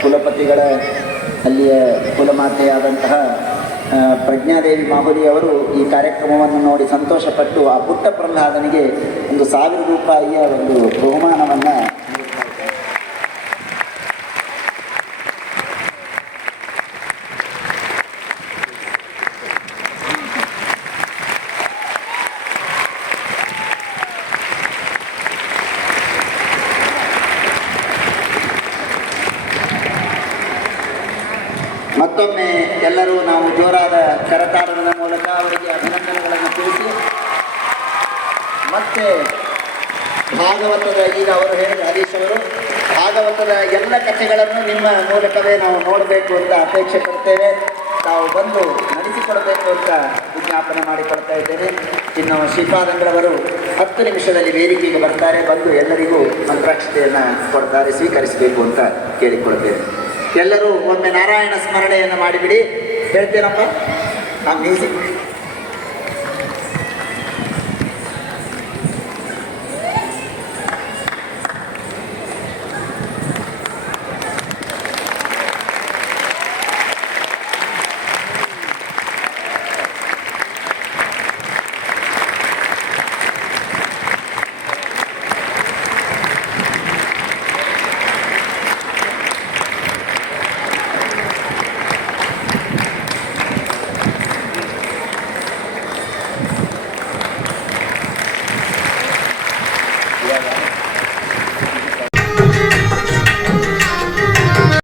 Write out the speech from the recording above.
ಕುಲಪತಿಗಳ ಅಲ್ಲಿಯ ಕುಲಮಾತೆಯಾದಂತಹ ಪ್ರಜ್ಞಾದೇವಿ ಮಾಹುಲಿಯವರು ಈ ಕಾರ್ಯಕ್ರಮವನ್ನು ನೋಡಿ ಸಂತೋಷಪಟ್ಟು ಆ ಪುಟ್ಟ ಪ್ರಹ್ಲಾದನಿಗೆ ಒಂದು 1000 ರೂಪಾಯಿಯ ಒಂದು ಬಹುಮಾನವನ್ನು ಮತ್ತೊಮ್ಮೆ ಎಲ್ಲರೂ ನಾವು ಜೋರಾದ ಕರತಾಡನದ ಮೂಲಕ ಅವರಿಗೆ ಅಭಿನಂದನೆಗಳನ್ನು ತಿಳಿಸಿ ಮತ್ತೆ ಭಾಗವತದ ಈಗ ಅವರು ಹೇಳಿದ ಹರೀಶ್ ಅವರು ಭಾಗವತದ ಎಲ್ಲ ಕಥೆಗಳನ್ನು ನಿಮ್ಮ ಮೂಲಕವೇ ನಾವು ನೋಡಬೇಕು ಅಂತ ಅಪೇಕ್ಷೆ ಪಡ್ತೇವೆ. ತಾವು ಬಂದು ನಡೆಸಿಕೊಡಬೇಕು ಅಂತ ವಿಜ್ಞಾಪನೆ ಮಾಡಿಕೊಡ್ತಾ ಇದ್ದೇನೆ. ಇನ್ನು ಶ್ರೀಪಾದಂಗಳವರು 10 ನಿಮಿಷದಲ್ಲಿ ವೇದಿಕೆಗೆ ಬರ್ತಾರೆ. ಬಂದು ಎಲ್ಲರಿಗೂ ಮಂತ್ರಾಕ್ಷತೆಯನ್ನು ಕೊಡ್ತಾರೆ, ಸ್ವೀಕರಿಸಬೇಕು ಅಂತ ಕೇಳಿಕೊಳ್ತೇನೆ. ಎಲ್ಲರೂ ಒಮ್ಮೆ ನಾರಾಯಣ ಸ್ಮರಣೆಯನ್ನು ಮಾಡಿಬಿಡಿ. ಹೇಳ್ತೇನಪ್ಪ ಆ ಮ್ಯೂಸಿಕ್